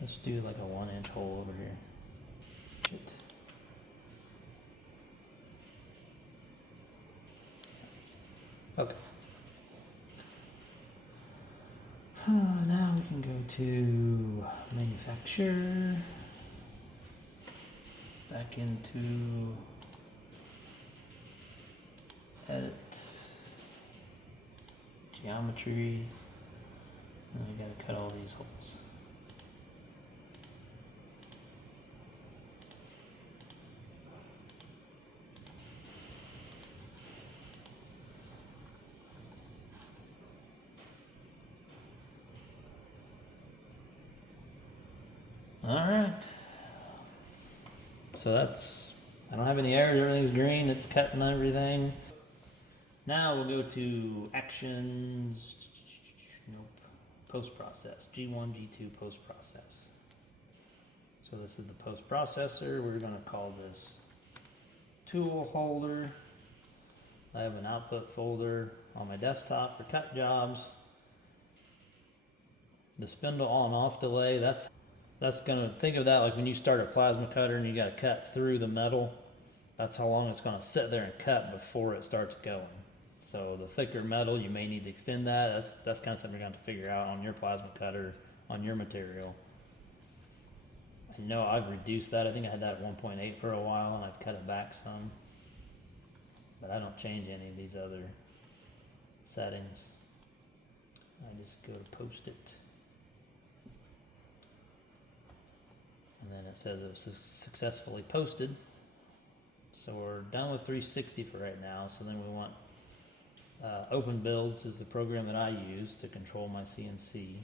Let's do like a 1-inch hole over here. Shit. Okay. Now we can go to manufacture, back into edit, geometry, and we gotta cut all these holes. All right. So that's, I don't have any errors, everything's green, it's cutting everything. Now we'll go to actions, nope, post-process, G1, G2 post-process. So this is the post-processor. We're gonna call this tool holder. I have an output folder on my desktop for cut jobs. The spindle on off delay, that's gonna, think of that like when you start a plasma cutter and you gotta cut through the metal. That's how long it's gonna sit there and cut before it starts going. So the thicker metal, you may need to extend that. That's kind of something you're gonna have to figure out on your plasma cutter, on your material. I know I've reduced that. I think I had that at 1.8 for a while and I've cut it back some. But I don't change any of these other settings. I just go to post it. And then it says it was successfully posted. So we're done with 360 for right now. So then we want Open Builds is the program that I use to control my CNC.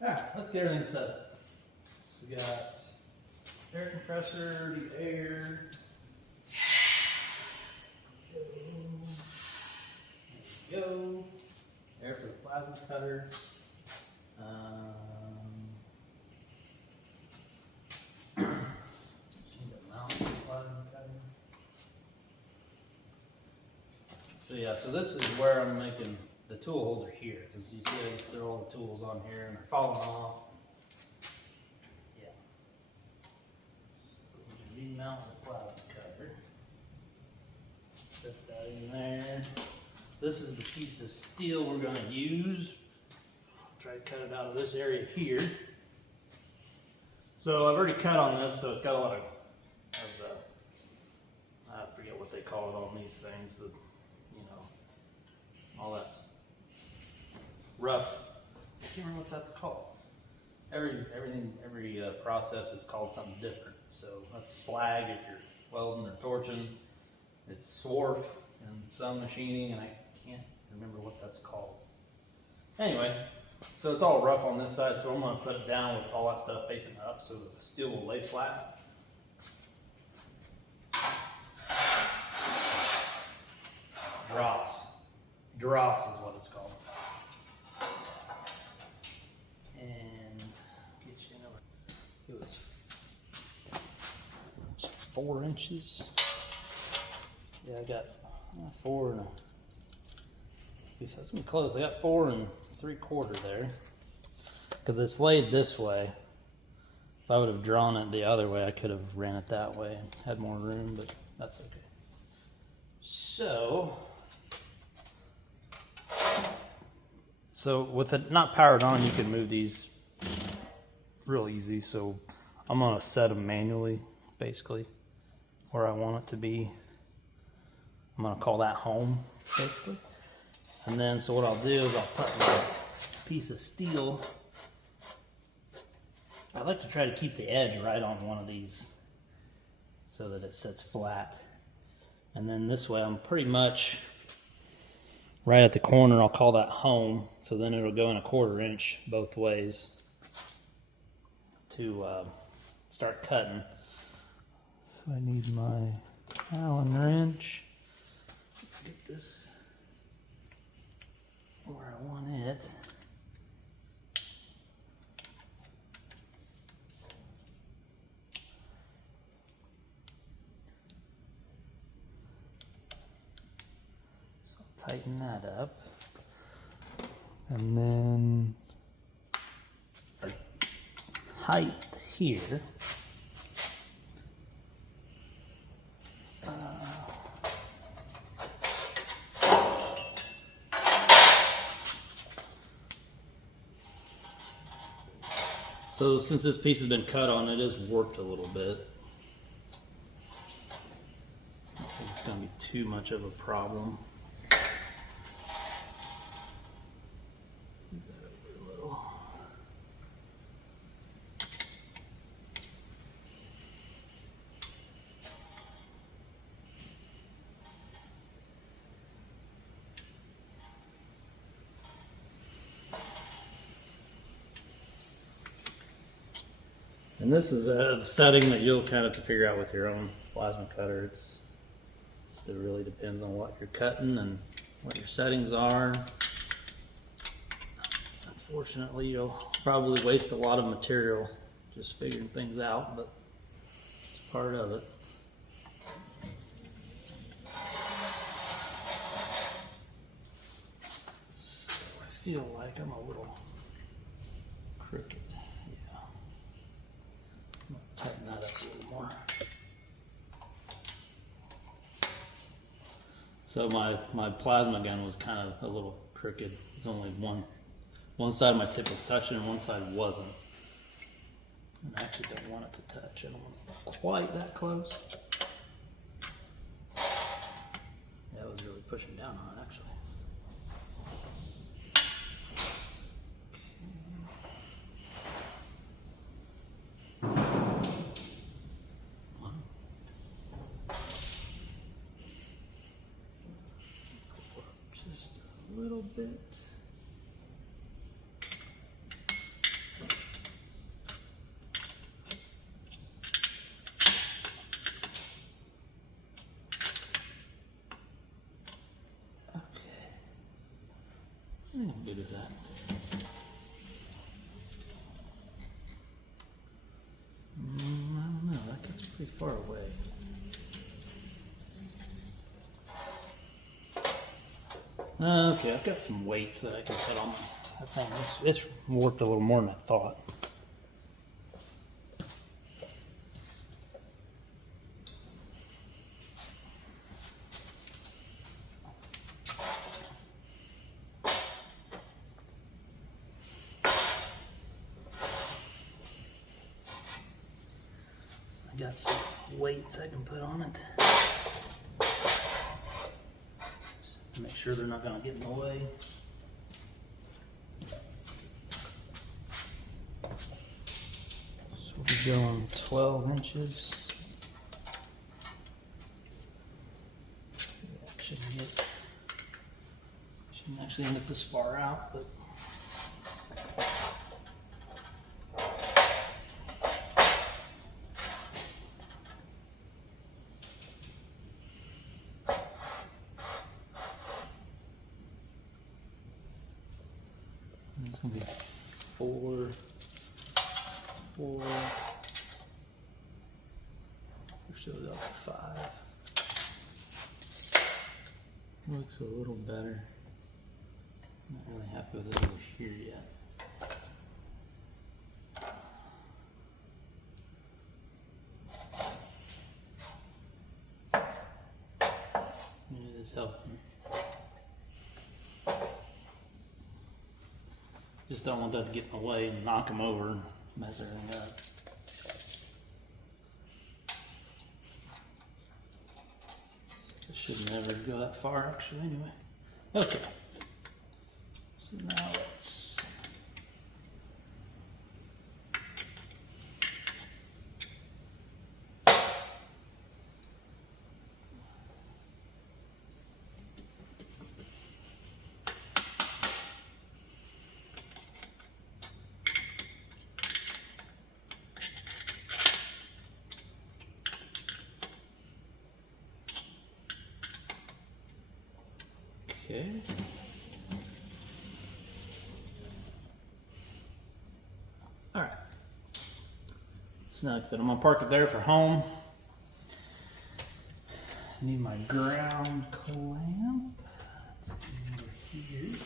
Alright, let's get everything set up. So we got air compressor, the air. There we go. Air for the plasma cutter. So yeah, so this is where I'm making the tool holder here, because you see I just throw all the tools on here and they're falling off. Yeah. So we can remount the plasma cutter. Set that in there. This is the piece of steel we're going to use. Try to cut it out of this area here. So I've already cut on this, so it's got a lot of I forget what they call it on these things. All that's rough. I can't remember what that's called. Every process is called something different. So that's slag if you're welding or torching. It's swarf in some machining, and I can't remember what that's called. Anyway, so it's all rough on this side, so I'm going to put it down with all that stuff facing up so the steel will lay flat. Dross is what it's called. And get you another. It was 4 inches. Yeah, I got 4 and that's gonna be close. I got 4 3/4 there because it's laid this way. If I would have drawn it the other way, I could have ran it that way and had more room, but that's okay. So with it not powered on, you can move these real easy. So I'm gonna set them manually, basically, where I want it to be. I'm gonna call that home, basically. And then, so what I'll do is I'll put my piece of steel. I like to try to keep the edge right on one of these so that it sits flat. And then this way I'm pretty much right at the corner. I'll call that home. So then it'll go in 1/4 inch both ways to start cutting. So I need my Allen wrench. Get this where I want it. So I'll tighten that up. And then height here. So since this piece has been cut on, it is warped a little bit. I don't think it's going to be too much of a problem. And this is a setting that you'll kind of have to figure out with your own plasma cutter. It really depends on what you're cutting and what your settings are. Unfortunately, you'll probably waste a lot of material just figuring things out, but it's part of it. So I feel like I'm a little crooked. Tighten that up a little more. So my plasma gun was kind of a little crooked. It's only one side of my tip was touching and one side wasn't. And I actually don't want it to touch. I don't want it quite that close. Yeah, I was really pushing down on it actually. Just a little bit. Okay. I think I'm good with that. I don't know, that gets pretty far away. Okay, I've got some weights that I can put on that thing. It's warped a little more than I thought. I got some weights I can put on it. Make sure they're not going to get in the way. So we're going 12 inches. Shouldn't actually end up this far out, but it's going to be 4. Push those up to 5. Looks a little better. Not really happy with it over here yet. It is helping. Just don't want that to get in the way and knock them over and mess everything up. It should never go that far actually anyway. Okay. So now let's okay. All right. So now like I said, I'm gonna park it there for home. I need my ground clamp. Let's see over here.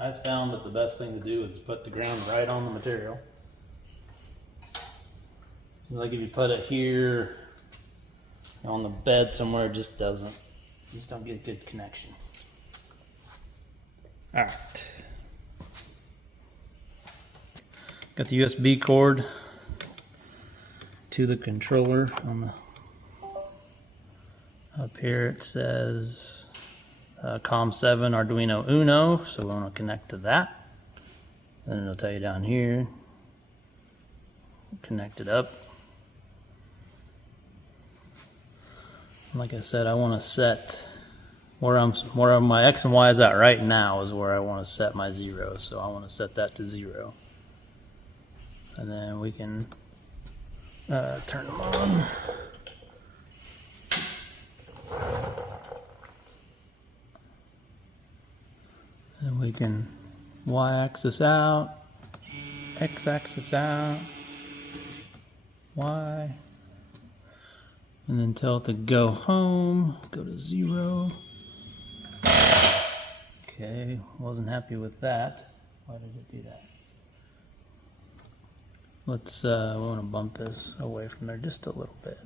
I've found that the best thing to do is to put the ground right on the material. Like if you put it here on the bed somewhere, it just doesn't. You just don't get a good connection. All right. Got the USB cord to the controller on the up here. It says COM7 Arduino Uno, so we want to connect to that. Then it'll tell you down here. Connect it up. Like I said, I want to set where my X and Y is at right now is where I want to set my 0. So I want to set that to 0. And then we can turn them on. And we can Y-axis out, X-axis out, Y. And then tell it to go home, go to 0. Okay, wasn't happy with that. Why did it do that? Let's, we want to bump this away from there just a little bit.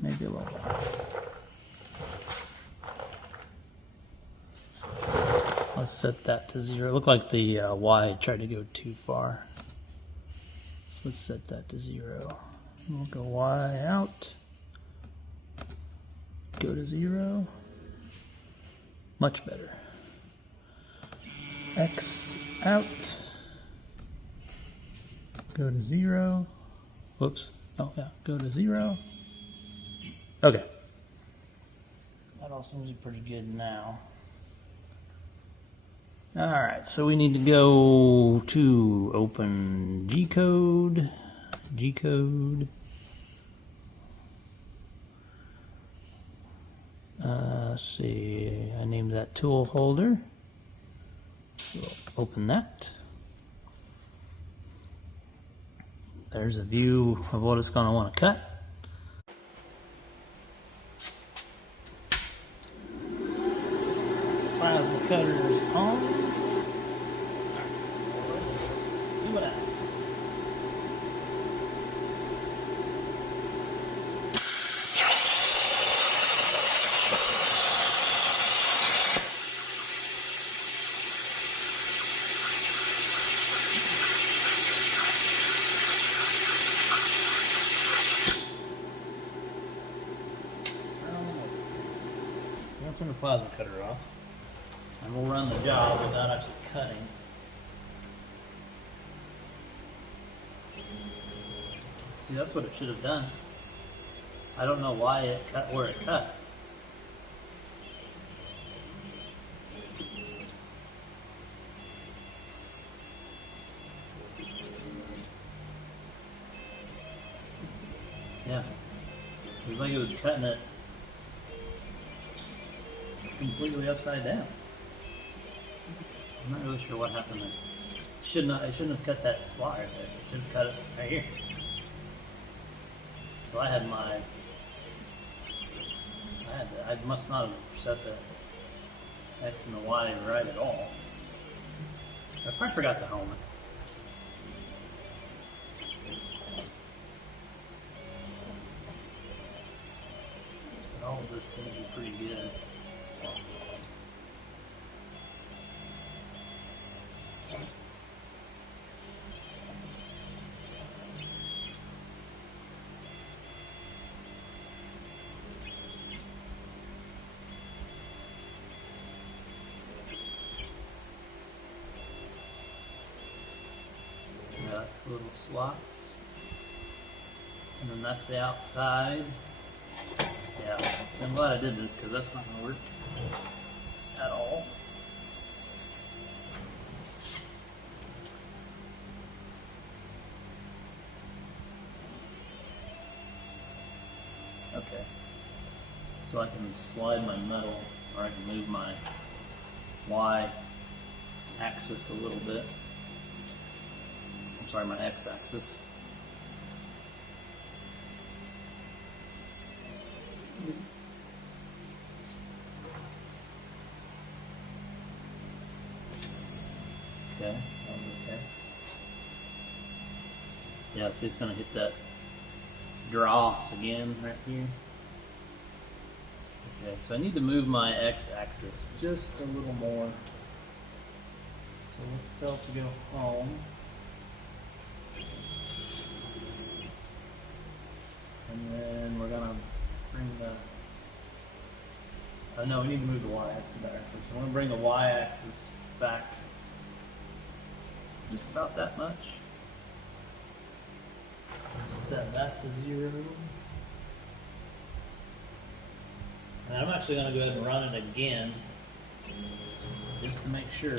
Maybe a little bit. Let's set that to 0. It looked like the Y tried to go too far. So let's set that to 0. We'll go Y out, go to 0, much better. X out, go to 0, whoops, oh yeah, go to 0. Okay, that all seems to be pretty good now. All right, so we need to go to open G-code. Let's see, I named that tool holder. We'll open that. There's a view of what it's going to want to cut. Plasma cutter is on. Let's see what happens. We're going to turn the plasma cutter off, and we'll run the job without actually cutting. See, that's what it should have done. I don't know why it cut where it cut. Yeah, it was like it was cutting it completely upside down. I'm not really sure what happened there. It shouldn't have cut that slot right there. It should have cut it right here. So I must not have set the X and the Y right at all. I probably forgot the helmet. But all of this seems to be pretty good. That's the little slots, and then that's the outside. Yeah, so I'm glad I did this because that's not going to work at all. Okay, so I can slide my metal, or I can move my Y axis a little bit. Sorry, my X-axis. Okay, that was okay. Yeah, see, it's gonna hit that dross again right here. Okay, so I need to move my x-axis just a little more. So let's tell it to go home. And then we're gonna bring the, oh no, we need to move the y-axis there. So I'm gonna bring the y-axis back just about that much. Set that to 0. And I'm actually going to go ahead and run it again, just to make sure.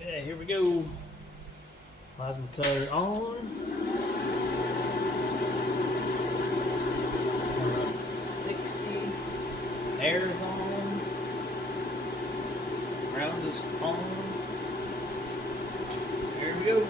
Okay, here we go. Plasma cutter on. 60. Air is on. Ground is on. Here we go.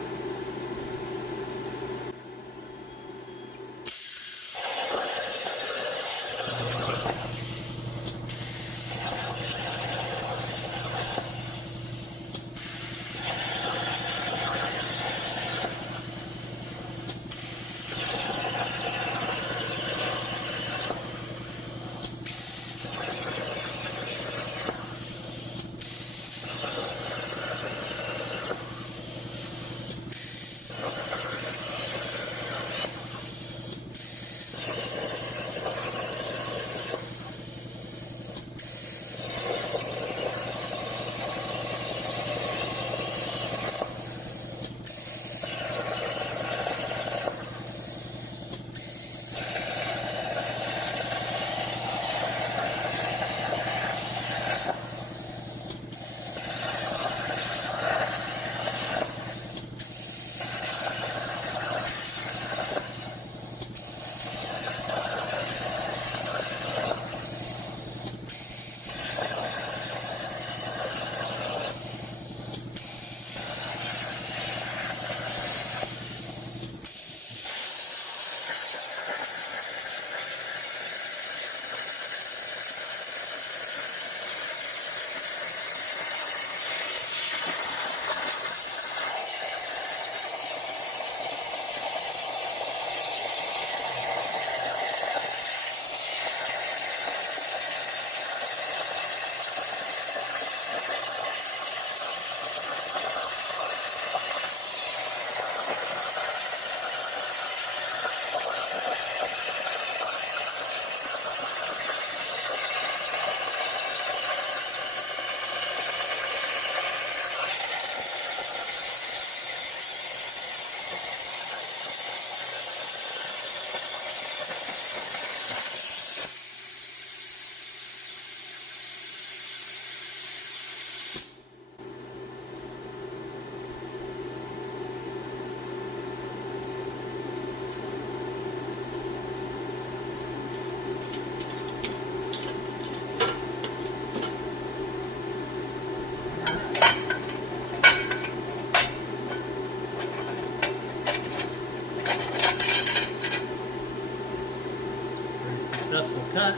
Successful cut.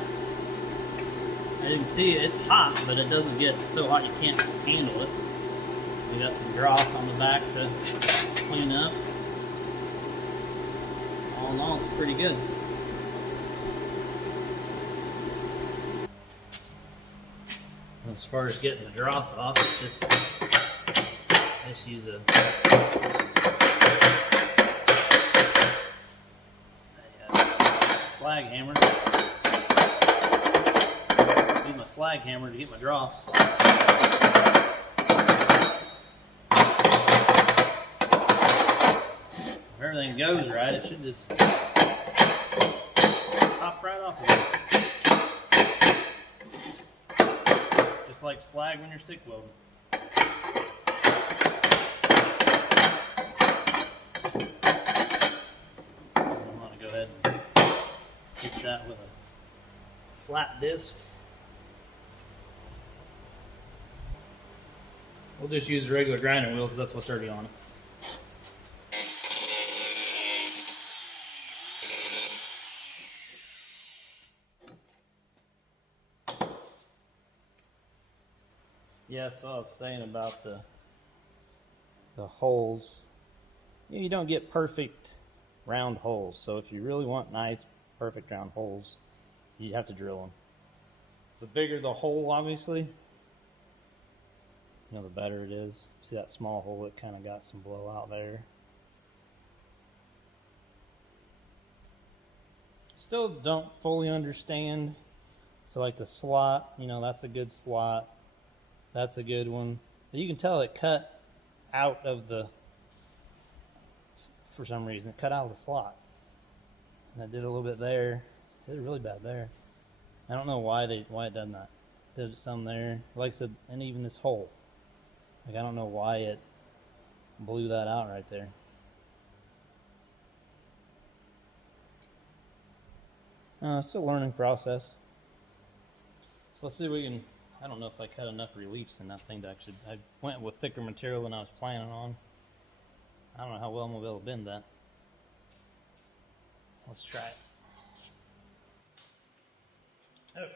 I didn't see it. It's hot, but it doesn't get so hot you can't handle it. We got some dross on the back to clean up. All in all, it's pretty good. As far as getting the dross off, just use a slag hammer. Use my slag hammer to get my dross. If everything goes right, it should just pop right off of it. Just like slag when you're stick welding. I'm going to go ahead and hit that with a flat disc. We'll just use a regular grinding wheel because that's what's already on it. Yeah, that's what I was saying about the holes. You don't get perfect round holes. So if you really want nice, perfect round holes, you have to drill them. The bigger the hole, obviously, the better it is. See that small hole? It kind of got some blowout there. Still don't fully understand. So like the slot, that's a good slot. That's a good one. But you can tell it cut out of for some reason, it cut out of the slot. And it did a little bit there. It did really bad there. I don't know why it done that. Did some there. Like I said, and even this hole. Like I don't know why it blew that out right there. It's a learning process. So let's see if we can. I don't know if I cut enough reliefs in that thing to actually. I went with thicker material than I was planning on. I don't know how well I'm gonna be able to bend that. Let's try it. Oh.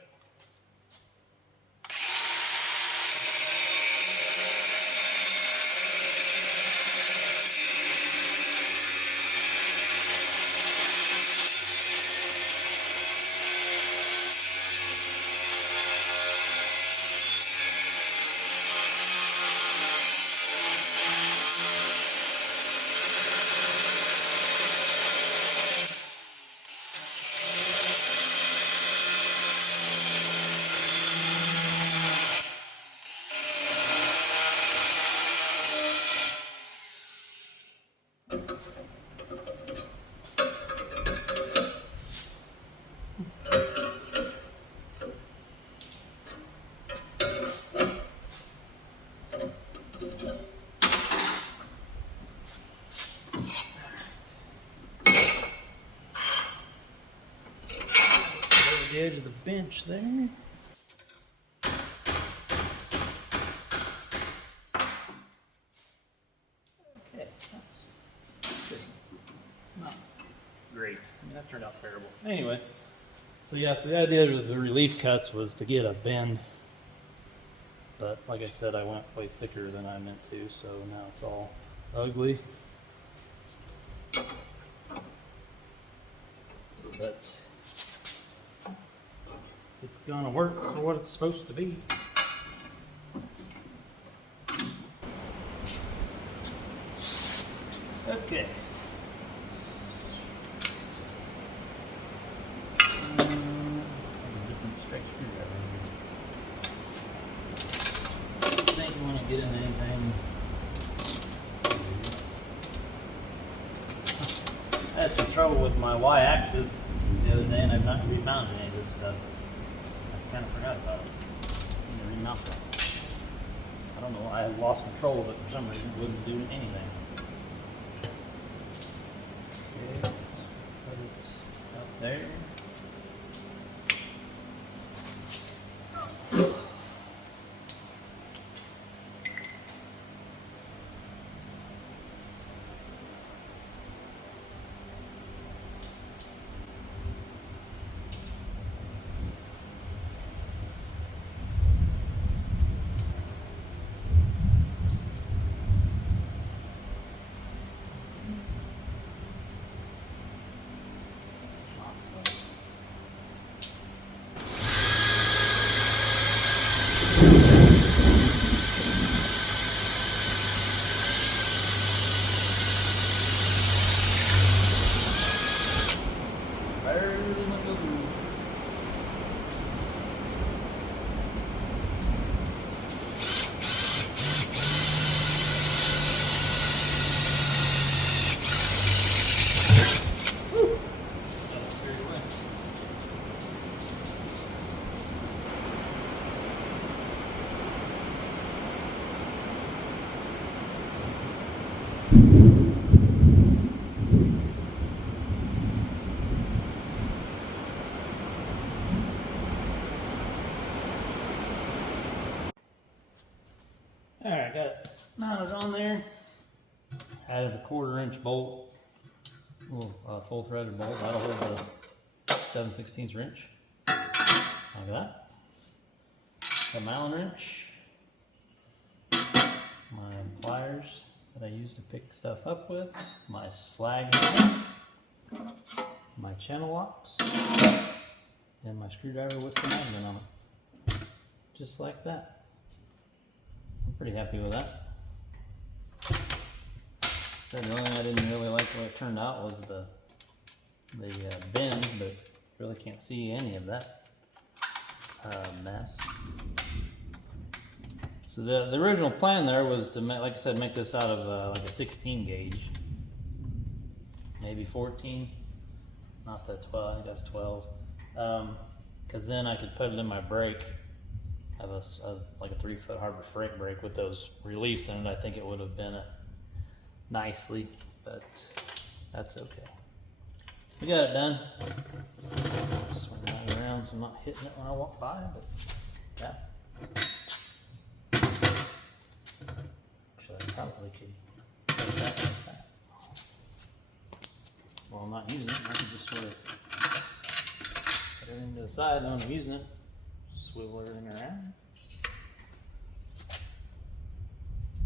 The edge of the bench there. Okay, that's just not great. I mean, that turned out terrible. Anyway, so yeah, so the idea of the relief cuts was to get a bend, but like I said, I went way thicker than I meant to, so now it's all ugly. But it's gonna work for what it's supposed to be. Okay. Different straight screwdriver. I think you want to get in anything. I had some trouble with my Y-axis the other day, and I've not remounted any of this stuff. I kind of forgot about it. I need to remount that. I don't know why I lost control of it for some reason. It wouldn't do anything. Okay, put it up there. wrench bolt, little full threaded bolt. That'll hold the 7/16 wrench. Like that. Got my Allen wrench. My pliers that I use to pick stuff up with. My slag handle. My channel locks. And my screwdriver with the magnet on it. Just like that. I'm pretty happy with that. So the only thing I didn't really like the way it turned out was the bend, but really can't see any of that mess. So the original plan there was to make, like I said, make this out of like a 16 gauge, maybe 14, not the 12. I think that's 12. Because then I could put it in my brake. Have like a 3-foot Harbor Freight brake with those release in it. I think it would have been nicely, but that's okay. We got it done. Swing that around so I'm not hitting it when I walk by, but yeah. Actually, I probably could put that like that. Well, I'm not using it. I can just sort of put everything to the side, and when I'm using it, swivel everything around.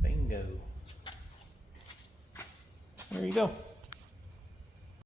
Bingo. There you go.